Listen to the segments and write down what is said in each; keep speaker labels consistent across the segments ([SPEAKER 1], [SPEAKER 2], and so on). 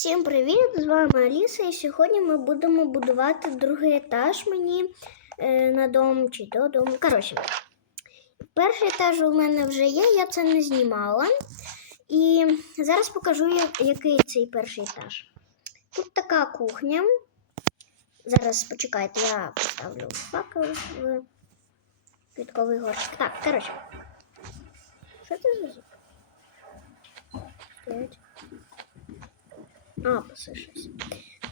[SPEAKER 1] Всім привіт! З вами Аліса, і сьогодні ми будемо будувати другий етаж мені е, на дом чи до дому. Коротше, перший етаж у мене вже є, я це не знімала. І зараз покажу, який цей перший етаж. Тут така кухня. Зараз почекайте, я поставлю факел в квітковий горщик. Так, коротше. Що це за звук? А, послышалось.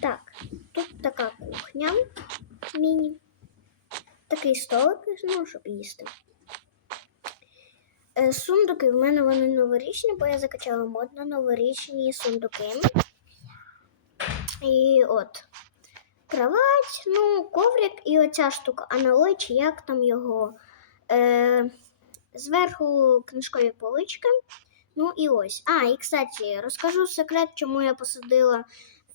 [SPEAKER 1] Так, тут така кухня міні. Такий столик, ну, щоб їсти. Е, Сундуки в мене вони новорічні, бо я закачала мод на новорічні сундуки. І от. Кровать, ну, коврик і оця штука, аналой, чи як там його. Е, зверху книжкові полички. Ну і ось. А, і кстати, розкажу секрет, чому я посадила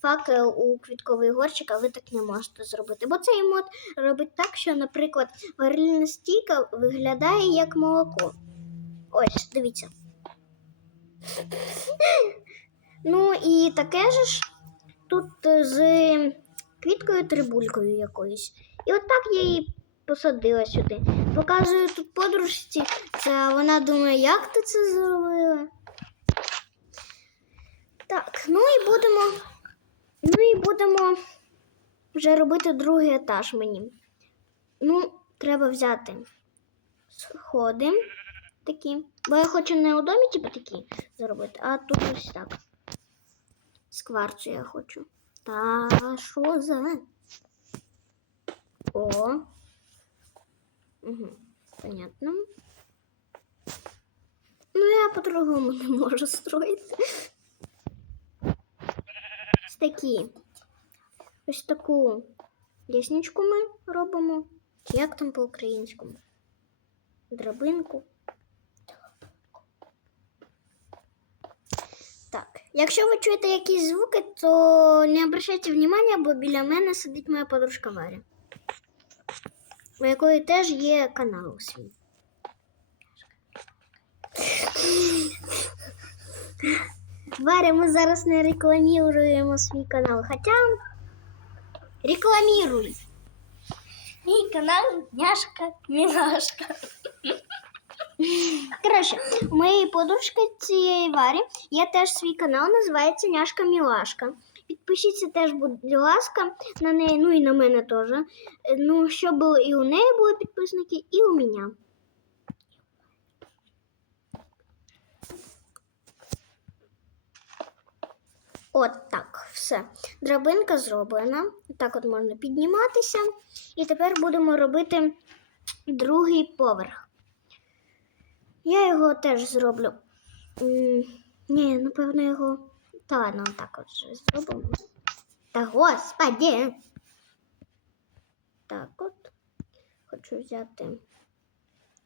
[SPEAKER 1] факел у квітковий горщик, а ви так не можете зробити. Бо цей мод робить так, що, наприклад, варильна стійка виглядає як молоко. Ось, дивіться. Ну і таке ж тут з квіткою трибулькою якоюсь. І от так я її посадила сюди. Показую тут подружці, це вона думає, як ти це зробила. Так, ну і будемо. Ну і будемо вже робити другий етаж мені. Ну, треба взяти сходи такі. Бо я хочу не у домі, типу такі зробити, а тут ось так. З кварцу я хочу. Та що за? О. Угу. Понятно. Ну, я по-другому не можу строїти. Ось такі. Ось таку лісничку ми робимо. Як там по-українському? Драбинку. Так, якщо ви чуєте якісь звуки, то не обращайте внимання, бо біля мене сидить моя подружка Варя, у якої теж є канал свій. Варя, ми зараз не рекламуємо свій канал, хоча рекламіруй.
[SPEAKER 2] Мій канал Няшка Мілашка.
[SPEAKER 1] Коротше, у моєї подружки цієї Варі є теж свій канал, називається Няшка Мілашка. Підпишіться теж, будь ласка, на неї, ну і на мене теж. Е, Ну, щоб і у неї були підписники, і у мене. От так, все. Драбинка зроблена. Так от можна підніматися. І тепер будемо робити другий поверх. Я його теж зроблю. Ні, напевно, його. Та ладно, так от же зробимо. Та господи. Так от. Хочу взяти.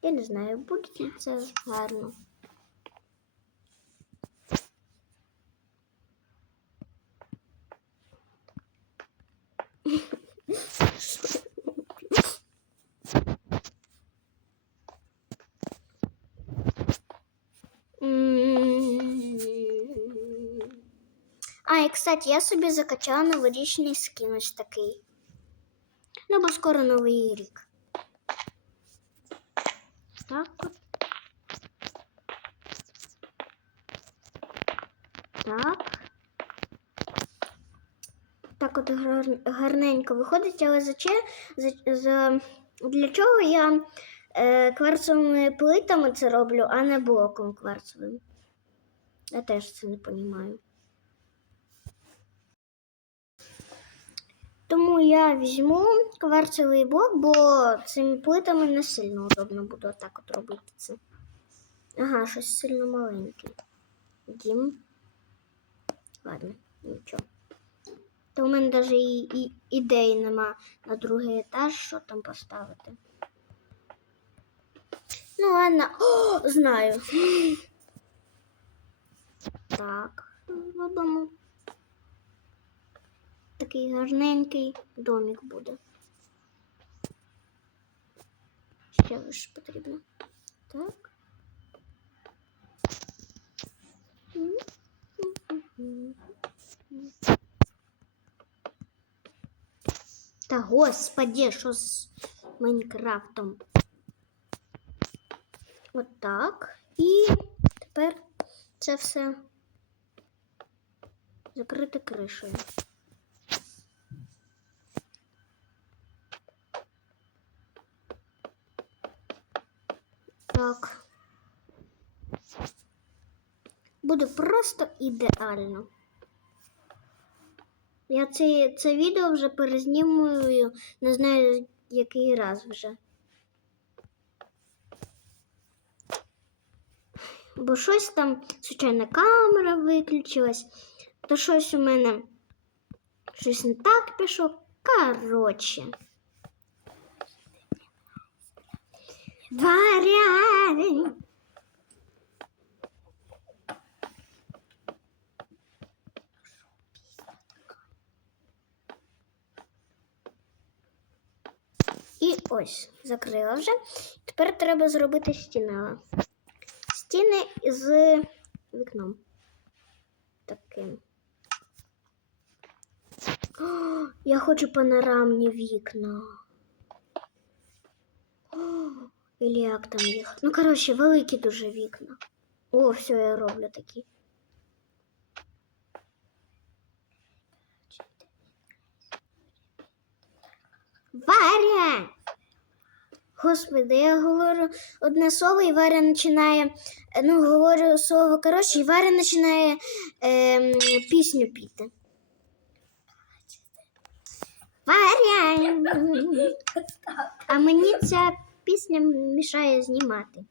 [SPEAKER 1] Я не знаю, буде ли це гарно. М. А, і кстати, я собі закачала новорічний скін такий. Ну, бо скоро новий рік. Так от. Так. Так от гарненько виходить, але за, за, за для чого я е, кварцевими плитами це роблю, а не блоком кварцевим? Я теж це не розумію. Тому я візьму кварцевий блок, бо цими плитами не сильно удобно буде отак от робити це. Ага, щось сильно маленький. Дім. Ладно, нічого. То у мене навіть і, і ідеї нема на другий етаж, що там поставити. Ну, ладно. О, знаю. Так, робимо такий гарненький домик буде. Ще вище потрібно. Так. Та господі, що з Майнкрафтом? От так. І тепер це все закрите кришею. Так. Буде просто ідеально. Я це, це відео вже перезнімую, не знаю який раз вже. Бо щось там, звичайно, камера виключилась, то щось у мене щось не так пішло. Коротше. Варянь. І ось, закрила вже. Тепер треба зробити стіна. Стіни з вікном. Таким. О, я хочу панорамні вікна. Ілі як там їх? Ну, коротше, великі дуже вікна. О, все, я роблю такі. Варя! Господи, я говорю одне слово, і Варя починає, е, ну, говорю слово коротше, і Варя починає ем, пісню піти. Варя! А мені ця пісня мішає знімати.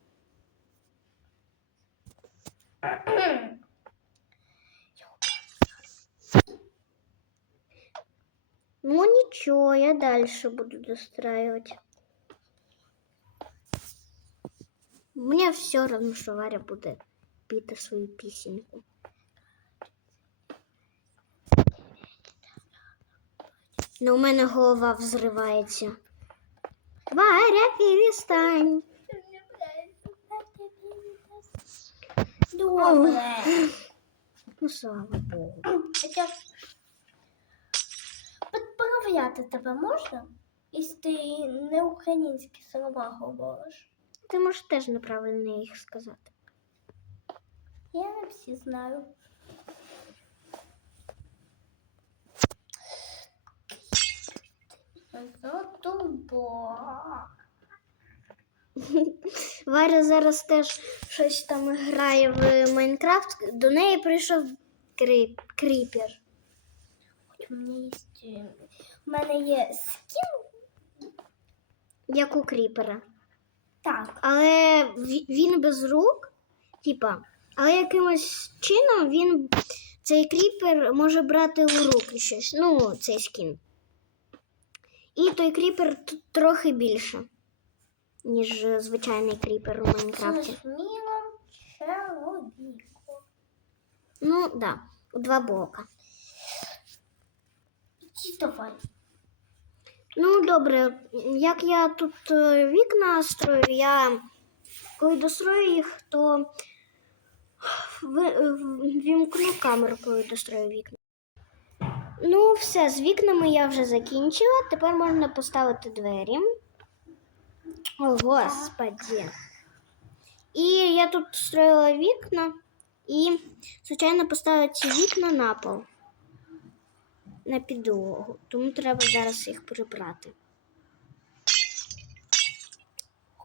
[SPEAKER 1] Ну ничего, я дальше буду достраивать. Мне все равно, что Варя будет піти свою пісеньку. Ну, у мене голова взривається. Варя, перестань.
[SPEAKER 2] Добре.
[SPEAKER 1] Ну, слава Богу.
[SPEAKER 2] Хоча Підправляти тебе можна? Якщо ти не українські слова говориш.
[SPEAKER 1] Ти можеш теж неправильно їх сказати.
[SPEAKER 2] Я не всі знаю. Задумба.
[SPEAKER 1] Варя зараз теж щось там грає в Майнкрафт. До неї прийшов кріп, кріпер.
[SPEAKER 2] У мене є, у мене є скін.
[SPEAKER 1] Як у кріпера.
[SPEAKER 2] Так,
[SPEAKER 1] Але він без рук, типа, але якимось чином він цей кріпер може брати у руки щось. Ну, цей скін. І той кріпер т- трохи більше, ніж е, звичайний кріпер у Майнкрафті.
[SPEAKER 2] чоловіку.
[SPEAKER 1] Ну, так, да, у два бока.
[SPEAKER 2] Давай.
[SPEAKER 1] Ну, добре, як я тут е, вікна строю, я коли дострою їх, то ви- вімкну камеру, коли дострою вікна. Ну, все, з вікнами я вже закінчила. Тепер можна поставити двері. О, господі. І я тут строїла вікна і, звичайно, поставила ці вікна на пол на підлогу, тому треба зараз їх прибрати.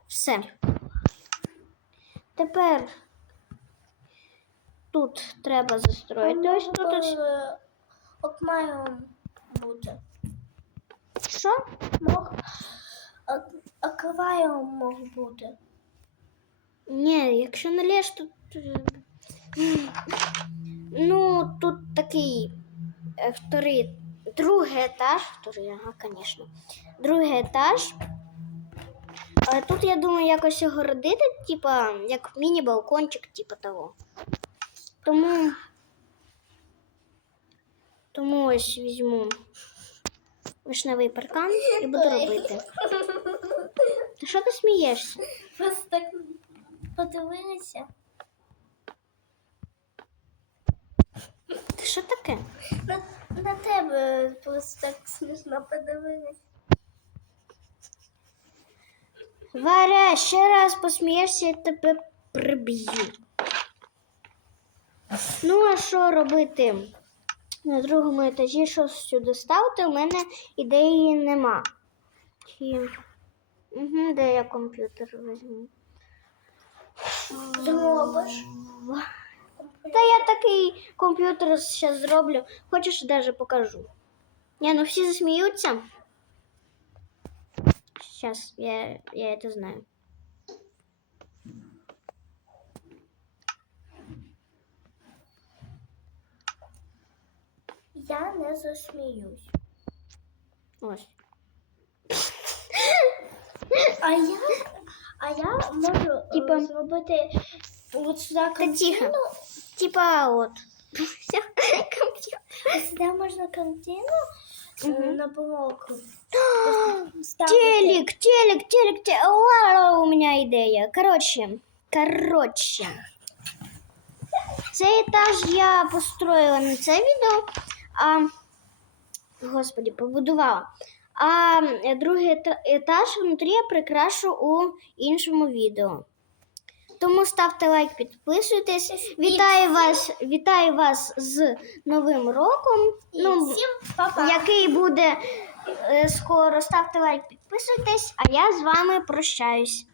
[SPEAKER 1] Все. Тепер тут треба застроїти. Ось тут ось.
[SPEAKER 2] От маю бути.
[SPEAKER 1] Що?
[SPEAKER 2] Мог. ак- Акваріум мог бути.
[SPEAKER 1] Ні, якщо налєш, тут. е, Ну, тут такий е, вторий, другий етаж. Вторий, ага, звісно. Другий етаж. Але тут, я думаю, якось огородити, типа, як міні-балкончик, типа того. Тому. Тому ось візьму вишневий паркан і буду робити. Та що ти смієшся?
[SPEAKER 2] Просто так подивилися.
[SPEAKER 1] Ти що таке?
[SPEAKER 2] На, на тебе просто так смішно подивилась.
[SPEAKER 1] Варя, ще раз посмієшся, я тебе приб'ю. Ну, а що робити? На другому етажі що сюди ставити, у мене ідеї нема. Чи... Угу, де я комп'ютер візьму?
[SPEAKER 2] Зробиш.
[SPEAKER 1] Та я такий комп'ютер зараз зроблю. Хочеш, даже покажу. Ні, ну всі засміються. Сейчас, я, я это знаю.
[SPEAKER 2] Я не засміюсь.
[SPEAKER 1] Ось.
[SPEAKER 2] А я, а я можу е,
[SPEAKER 1] Типа-
[SPEAKER 2] зробити от сюди картину.
[SPEAKER 1] Типа от. Все,
[SPEAKER 2] а сюди можна картину
[SPEAKER 1] Мгм.
[SPEAKER 2] на полку.
[SPEAKER 1] Телек, телек, телек, телек. У меня идея. Короче, короче. Цей етаж я построила на це відео, а господи, побудувала. А е, другий етаж внутрі я прикрашу у іншому відео. Тому ставте лайк, підписуйтесь. Вітаю вас, вітаю вас з Новим роком.
[SPEAKER 2] І
[SPEAKER 1] Ну,
[SPEAKER 2] всім па-па.
[SPEAKER 1] який буде е, скоро. Ставте лайк, підписуйтесь, а я з вами прощаюсь.